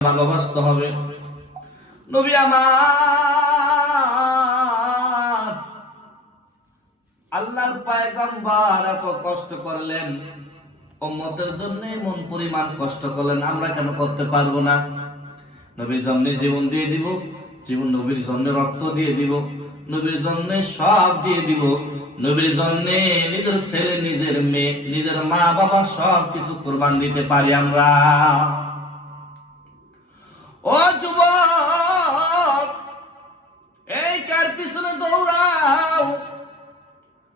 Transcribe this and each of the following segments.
ভালোবাসতে হবে। নবী আমার আল্লাহর পয়গম্বর এত কষ্ট করলেন, উম্মতের জন্য মন পরিমাণ কষ্ট করলেন, আমরা কেন করতে পারবো না? নবীর জন্য জীবন দিয়ে দিব, জীবন নবীর জন্য রক্ত দিয়ে দিব, নবীর জন্য সব দিয়ে দিব, নবীর জন্য নিজের ছেলে, নিজের মেয়ে, নিজের মা বাবা সব কিছু কুরবান দিতে পারি আমরা। ও যুবক, এই কার পিছনে দৌড়াও?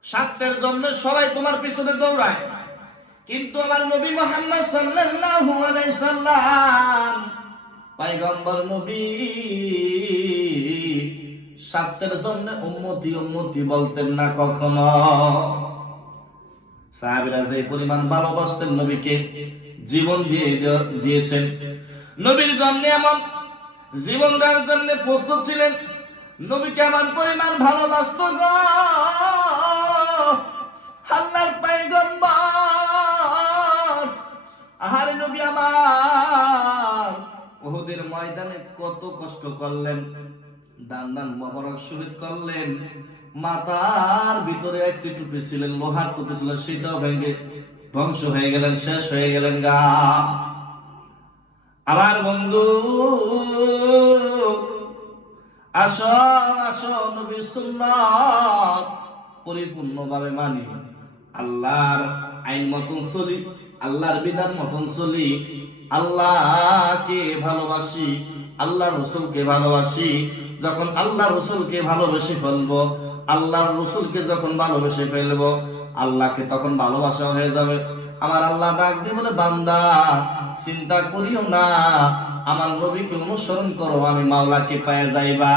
স্বার্থের জন্য সবাই তোমার পিছনে দৌড়ায়, কিন্তু আমার নবী মুহাম্মদ সাল্লাল্লাহু আলাইহি সাল্লাম পয়গম্বর নবী স্বার্থের জন্য উম্মতি উম্মতি বলতেন না কখনো। সাহাবীরা যে পরিমাণ ভালোবাসতেন নবীকে, জীবন দিয়েছেন নবীর জন্য, এমন জীবন দেওয়ার জন্য প্রস্তুত ছিলেন। নবী কেমন পরিমাণ ভালোবাসত গো আল্লাহর পয়গম্বর। আহারে নবী আমার উহুদের ময়দানে কত কষ্ট করলেন, দান দান মোবারক শহীদ করলেন, মাথার ভিতরে একটি টুপি ছিলেন, লোহার টুপি ছিল, সেটাও ভেঙে ধ্বংস হয়ে গেলেন, শেষ হয়ে গেলেন গা। আমার বন্ধু আসো আসো, নবীর সুন্নাত পরিপূর্ণভাবে মানি, আল্লাহর আইন মতন চলি, আল্লাহর বিধান মতন চলি, আল্লাহকে ভালোবাসি, আল্লাহ রসুলকে ভালোবাসি। যখন আল্লাহ রসুলকে ভালোবেসে ফেলবো, আল্লাহর রসুলকে যখন ভালোবেসে ফেলবো, আল্লাহকে তখন ভালোবাসা হয়ে যাবে। আমার আল্লাহ ডাক দিয়ে বলে, বান্দা চিন্তা করিও না, আমার নবীকে অনুসরণ করো, আমি মাওলাকে পেয়ে যাইবা।